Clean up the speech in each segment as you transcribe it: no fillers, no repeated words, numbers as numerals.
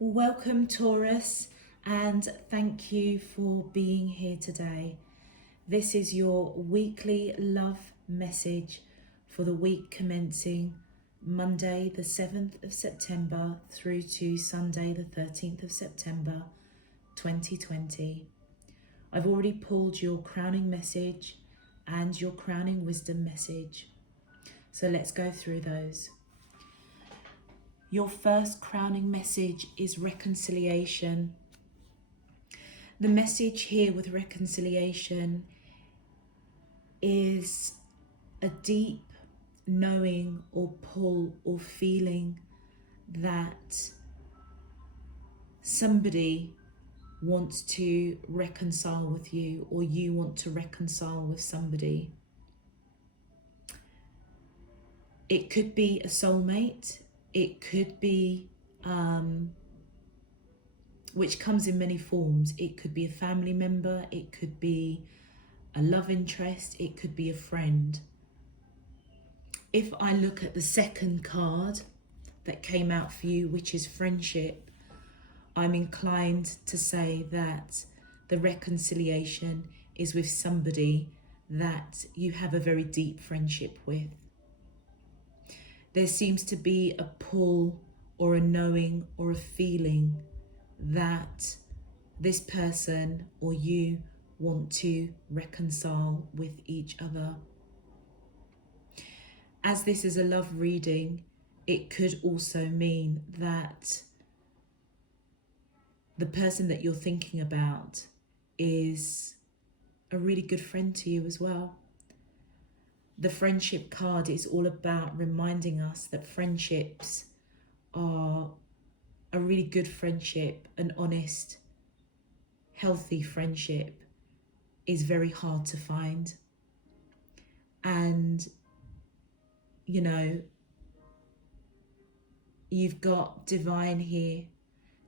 Welcome, Taurus, and thank you for being here today. This is your weekly love message for the week commencing Monday, the 7th of September through to Sunday, the 13th of September, 2020. I've already pulled your crowning message and your crowning wisdom message. So let's go through those. Your first crowning message is reconciliation. The message here with reconciliation is a deep knowing or pull or feeling that somebody wants to reconcile with you, or you want to reconcile with somebody. It could be a soulmate. It could be, which comes in many forms. It could be a family member. It could be a love interest. It could be a friend. If I look at the second card that came out for you, which is friendship, I'm inclined to say that the reconciliation is with somebody that you have a very deep friendship with. There seems to be a pull or a knowing or a feeling that this person or you want to reconcile with each other. As this is a love reading, it could also mean that the person that you're thinking about is a really good friend to you as well. The friendship card is all about reminding us that friendships are a really good friendship. An honest, healthy friendship is very hard to find. And, you know, you've got divine here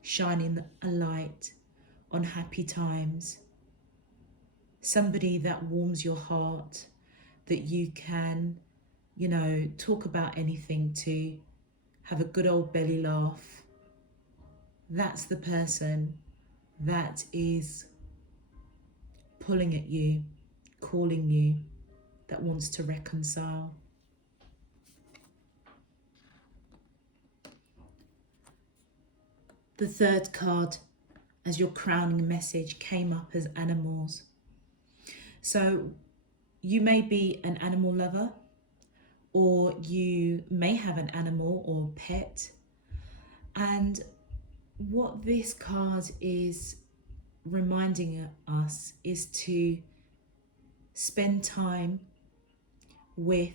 shining a light on happy times. Somebody that warms your heart, that you can, talk about anything to, have a good old belly laugh. That's the person that is pulling at you, calling you, that wants to reconcile. The third card, as your crowning message, came up as animals. So you may be an animal lover, or you may have an animal or pet. And what this card is reminding us is to spend time with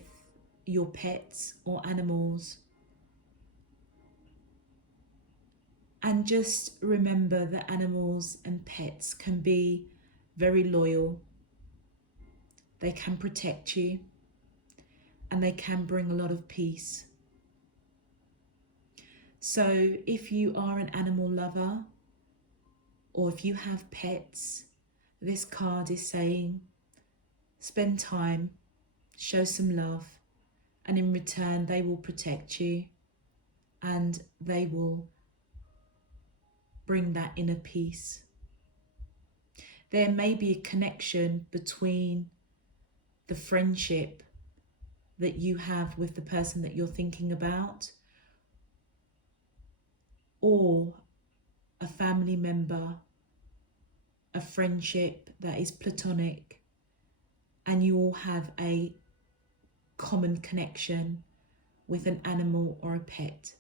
your pets or animals. And just remember that animals and pets can be very loyal. They can protect you, and they can bring a lot of peace. So if you are an animal lover, or if you have pets, this card is saying, spend time, show some love, and in return they will protect you, and they will bring that inner peace. There may be a connection between the friendship that you have with the person that you're thinking about, or a family member, a friendship that is platonic, and you all have a common connection with an animal or a pet.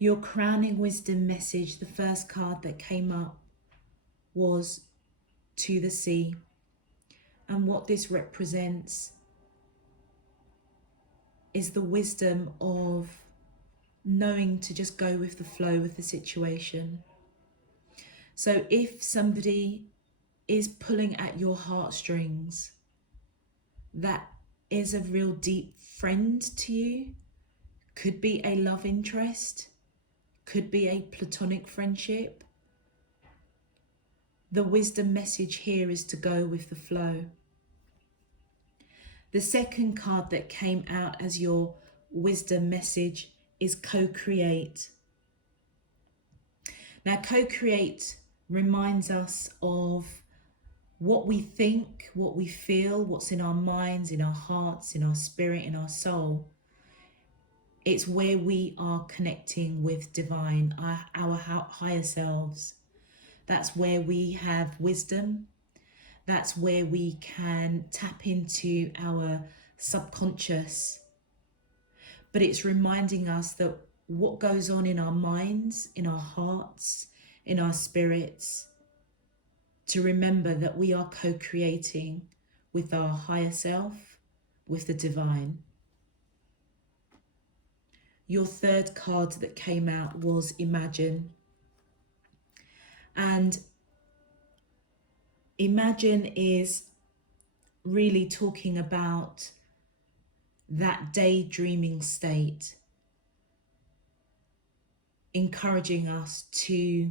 Your crowning wisdom message, the first card that came up, was to the sea. And what this represents is the wisdom of knowing to just go with the flow with the situation. So if somebody is pulling at your heartstrings, that is a real deep friend to you, could be a love interest, could be a platonic friendship. The wisdom message here is to go with the flow. The second card that came out as your wisdom message is co-create. Now, co-create reminds us of what we think, what we feel, what's in our minds, in our hearts, in our spirit, in our soul. It's where we are connecting with divine, our higher selves. That's where we have wisdom. That's where we can tap into our subconscious. But it's reminding us that what goes on in our minds, in our hearts, in our spirits, to remember that we are co-creating with our higher self, with the divine. Your third card that came out was Imagine. And Imagine is really talking about that daydreaming state, encouraging us to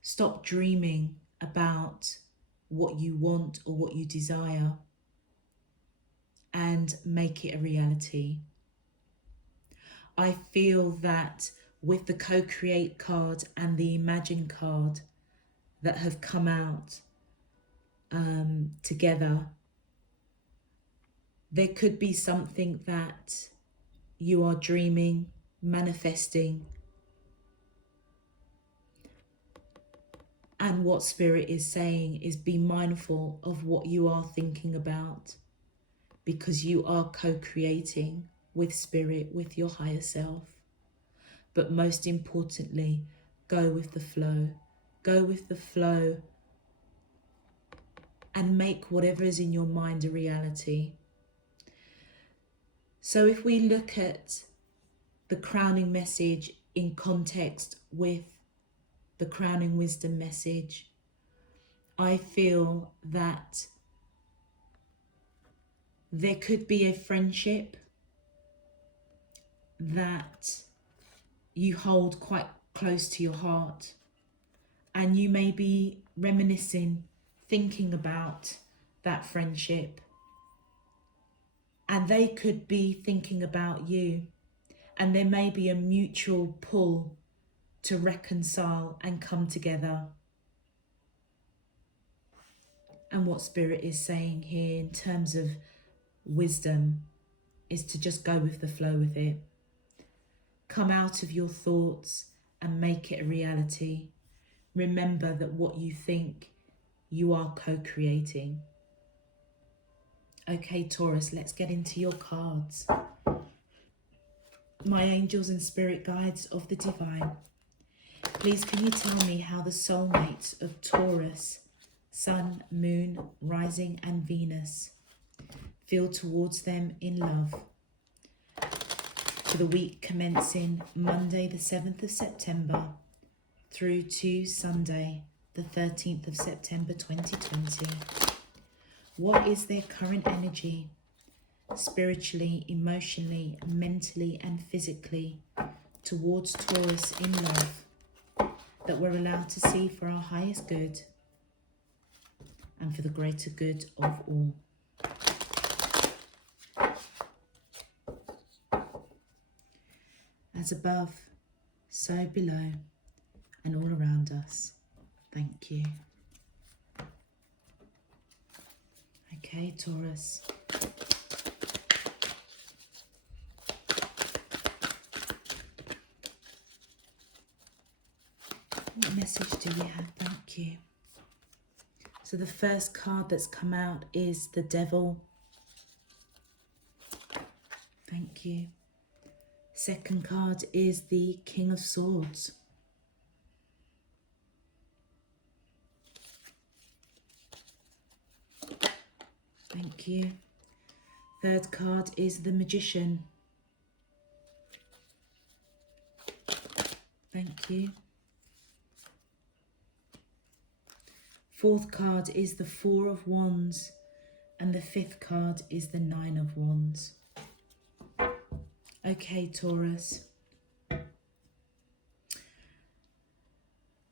stop dreaming about what you want or what you desire and make it a reality. I feel that with the co-create card and the Imagine card that have come out together, there could be something that you are dreaming, manifesting, and what Spirit is saying is be mindful of what you are thinking about, because you are co-creating with Spirit, with your higher self. But most importantly, go with the flow. Go with the flow and make whatever is in your mind a reality. So if we look at the crowning message in context with the crowning wisdom message, I feel that there could be a friendship that you hold quite close to your heart, and you may be reminiscing, thinking about that friendship, and they could be thinking about you, and there may be a mutual pull to reconcile and come together. And what Spirit is saying here in terms of wisdom is to just go with the flow with it. Come out of your thoughts and make it a reality. Remember that what you think, you are co-creating. Okay, Taurus, let's get into your cards. My angels and spirit guides of the divine, please can you tell me how the soulmates of Taurus, Sun, Moon, Rising and Venus feel towards them in love for the week commencing Monday the 7th of September through to Sunday the 13th of September 2020. What is their current energy, spiritually, emotionally, mentally and physically, towards Taurus in love, that we're allowed to see for our highest good and for the greater good of all? As above, so below, and all around us. Thank you. Okay, Taurus. What message do we have? Thank you. So the first card that's come out is the Devil. Thank you. Second card is the King of Swords. Thank you. Third card is the Magician. Thank you. Fourth card is the Four of Wands, and the fifth card is the Nine of Wands. Okay, Taurus.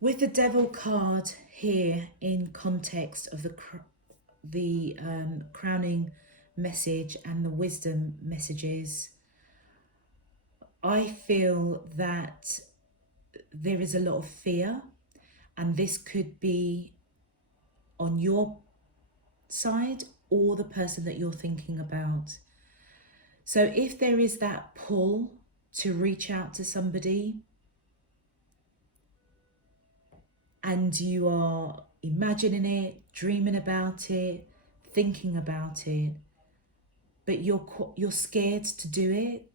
With the Devil card here in context of the crowning message and the wisdom messages, I feel that there is a lot of fear, and this could be on your side or the person that you're thinking about. So if there is that pull to reach out to somebody and you are imagining it, dreaming about it, thinking about it, but you're scared to do it,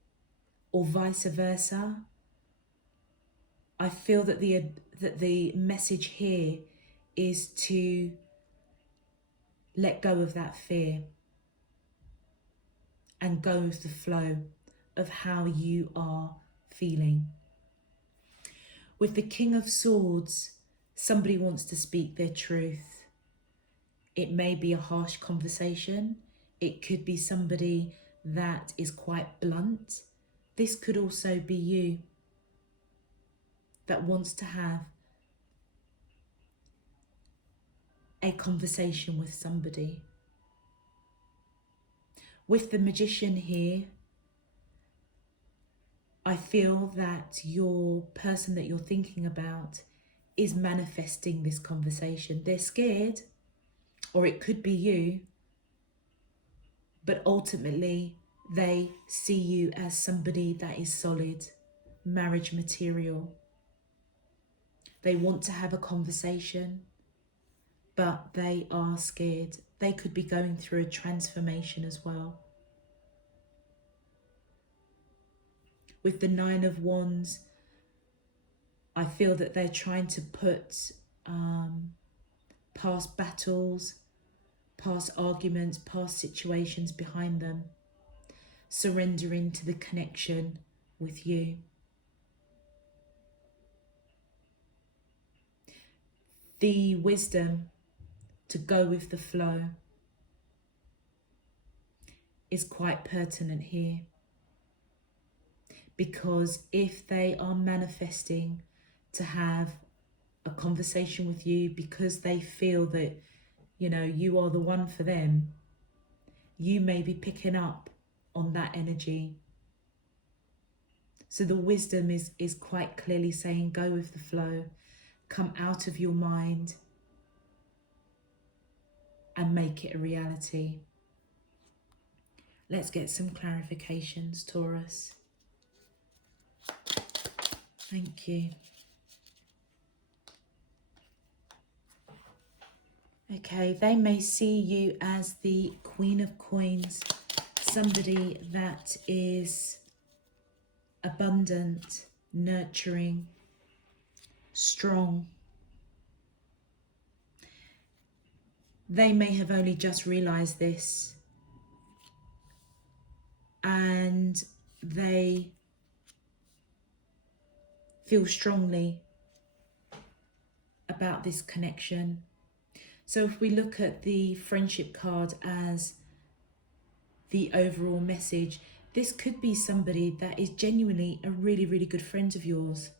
or vice versa, I feel that the message here is to let go of that fear and go with the flow of how you are feeling. With the King of Swords, somebody wants to speak their truth. It may be a harsh conversation. It could be somebody that is quite blunt. This could also be you that wants to have a conversation with somebody. With the Magician here, I feel that your person that you're thinking about is manifesting this conversation. They're scared, or it could be you, but ultimately they see you as somebody that is solid, marriage material. They want to have a conversation, but they are scared. They could be going through a transformation as well. With the Nine of Wands, I feel that they're trying to put past battles, past arguments, past situations behind them, surrendering to the connection with you. The wisdom to go with the flow is quite pertinent here, because if they are manifesting to have a conversation with you because they feel that, you know, you are the one for them, you may be picking up on that energy. So the wisdom is quite clearly saying, go with the flow, come out of your mind and make it a reality. Let's get some clarifications, Taurus. Thank you. Okay, they may see you as the Queen of Coins, somebody that is abundant, nurturing, strong. They may have only just realized this, and they feel strongly about this connection. So if we look at the friendship card as the overall message, this could be somebody that is genuinely a really, really good friend of yours,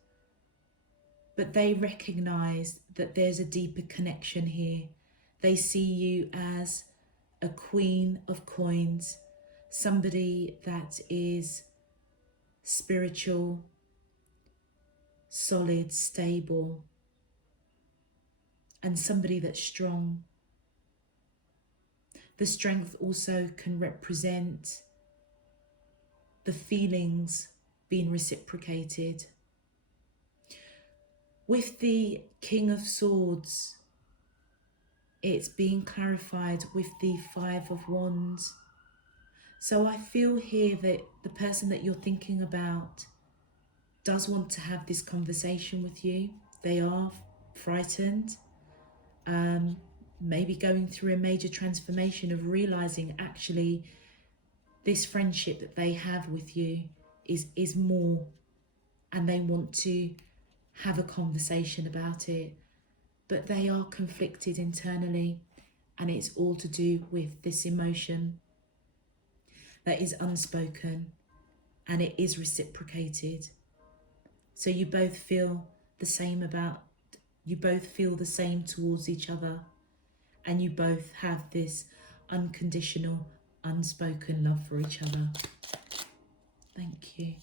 but they recognize that there's a deeper connection here. They see you as a Queen of Coins, somebody that is spiritual, solid, stable, and somebody that's strong. The strength also can represent the feelings being reciprocated. With the King of Swords, it's being clarified with the Five of Wands. So I feel here that the person that you're thinking about does want to have this conversation with you. They are frightened, maybe going through a major transformation of realizing actually this friendship that they have with you is more, and they want to have a conversation about it, but they are conflicted internally, and it's all to do with this emotion that is unspoken and it is reciprocated. So you both feel the same towards each other, and you both have this unconditional, unspoken love for each other. Thank you.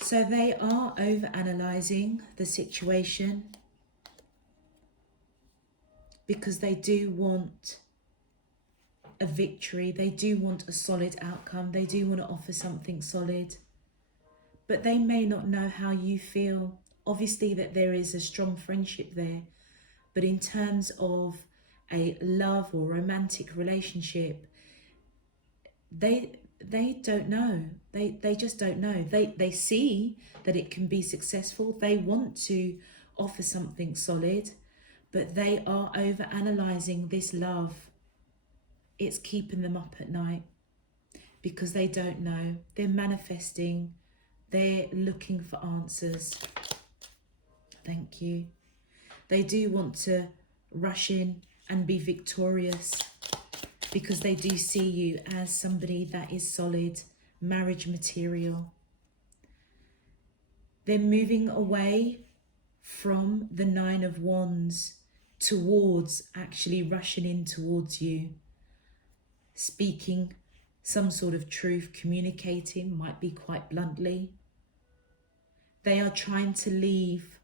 So they are overanalyzing the situation because they do want a victory. They do want a solid outcome. They do want to offer something solid. But they may not know how you feel. Obviously that there is a strong friendship there. But in terms of a love or romantic relationship, they don't know. They just don't know. They see that it can be successful. They want to offer something solid, but they are over-analysing this love. It's keeping them up at night because they don't know. They're manifesting. They're looking for answers. Thank you. They do want to rush in and be victorious because they do see you as somebody that is solid, marriage material. They're moving away from the Nine of Wands towards actually rushing in towards you, speaking some sort of truth, communicating, might be quite bluntly. They are trying to leave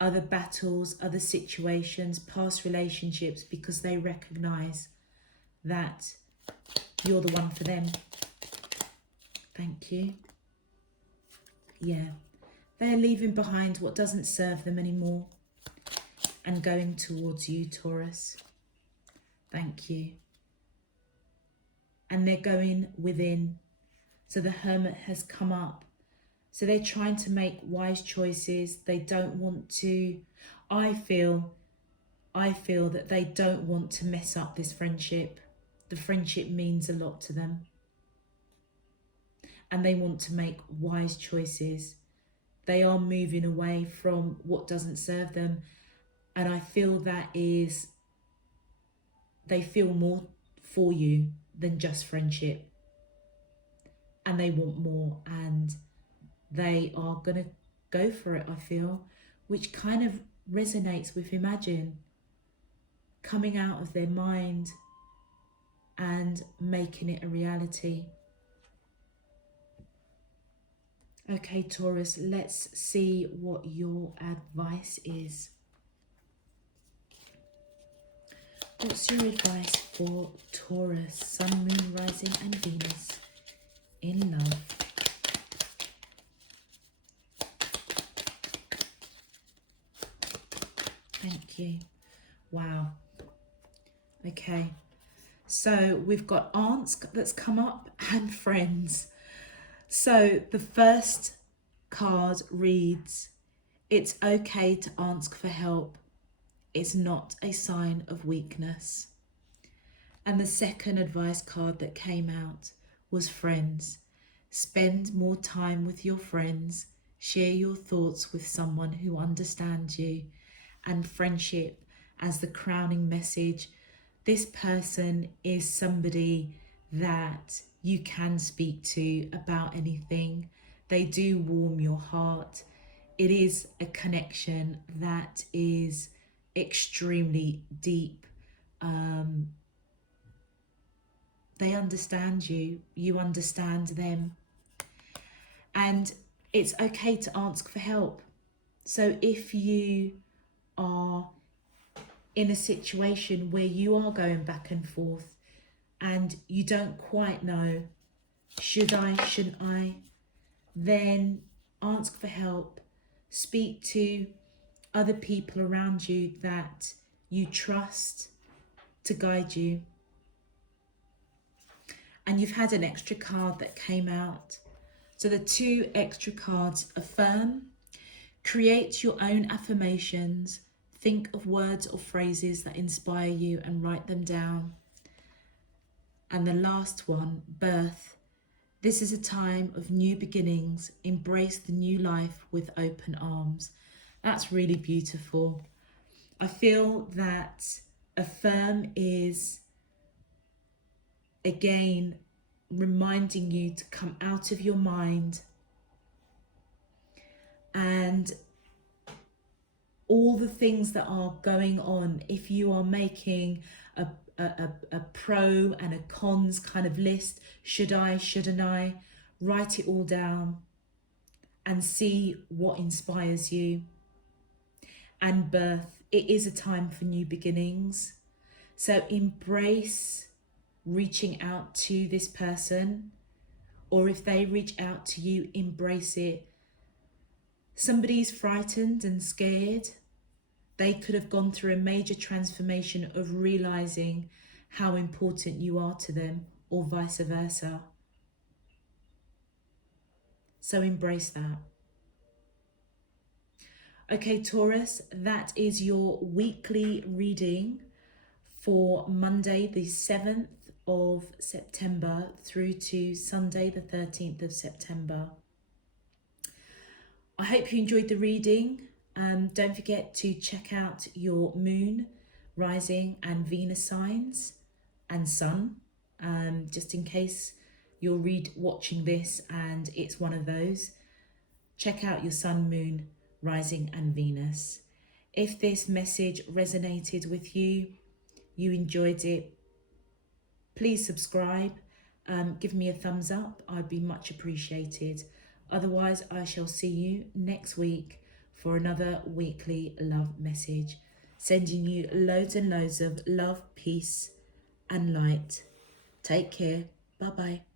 other battles, other situations, past relationships, because they recognize that you're the one for them. Thank you. Yeah. They're leaving behind what doesn't serve them anymore and going towards you, Taurus. Thank you. And they're going within. So the Hermit has come up. So they're trying to make wise choices. They don't want to, I feel that they don't want to mess up this friendship. The friendship means a lot to them. And they want to make wise choices. They are moving away from what doesn't serve them. And I feel that is, they feel more for you than just friendship. And they want more, and they are going to go for it, I feel, which kind of resonates with Imagine, coming out of their mind and making it a reality. Okay, Taurus, let's see what your advice is. What's your advice for Taurus, Sun, Moon, Rising and Venus in love? Thank you. Wow. Okay. So we've got aunts that's come up and friends. So the first card reads, it's okay to ask for help. It's not a sign of weakness. And the second advice card that came out was friends. Spend more time with your friends. Share your thoughts with someone who understands you. And friendship as the crowning message. This person is somebody that you can speak to about anything. They do warm your heart. It is a connection that is extremely deep. They understand you. You understand them. And it's okay to ask for help. So if you are in a situation where you are going back and forth and you don't quite know, should I, shouldn't I, then ask for help. Speak to other people around you that you trust to guide you. And you've had an extra card that came out. So the two extra cards: affirm, create your own affirmations, think of words or phrases that inspire you and write them down. And the last one, birth. This is a time of new beginnings. Embrace the new life with open arms. That's really beautiful. I feel that affirm is, again, reminding you to come out of your mind and all the things that are going on. If you are making a pro and a cons kind of list, should I, shouldn't I, write it all down and see what inspires you. And birth, it is a time for new beginnings. So embrace reaching out to this person, or if they reach out to you, embrace it. Somebody's frightened and scared. They could have gone through a major transformation of realizing how important you are to them, or vice versa. So embrace that. Okay, Taurus, that is your weekly reading for Monday, the 7th of September through to Sunday, the 13th of September. I hope you enjoyed the reading. Don't forget to check out your moon, rising and Venus signs and sun, just in case you're watching this and it's one of those. Check out your sun, moon, rising and Venus. If this message resonated with you, you enjoyed it, please subscribe, give me a thumbs up, I'd be much appreciated. Otherwise, I shall see you next week for another weekly love message. Sending you loads and loads of love, peace and light. Take care. Bye-bye.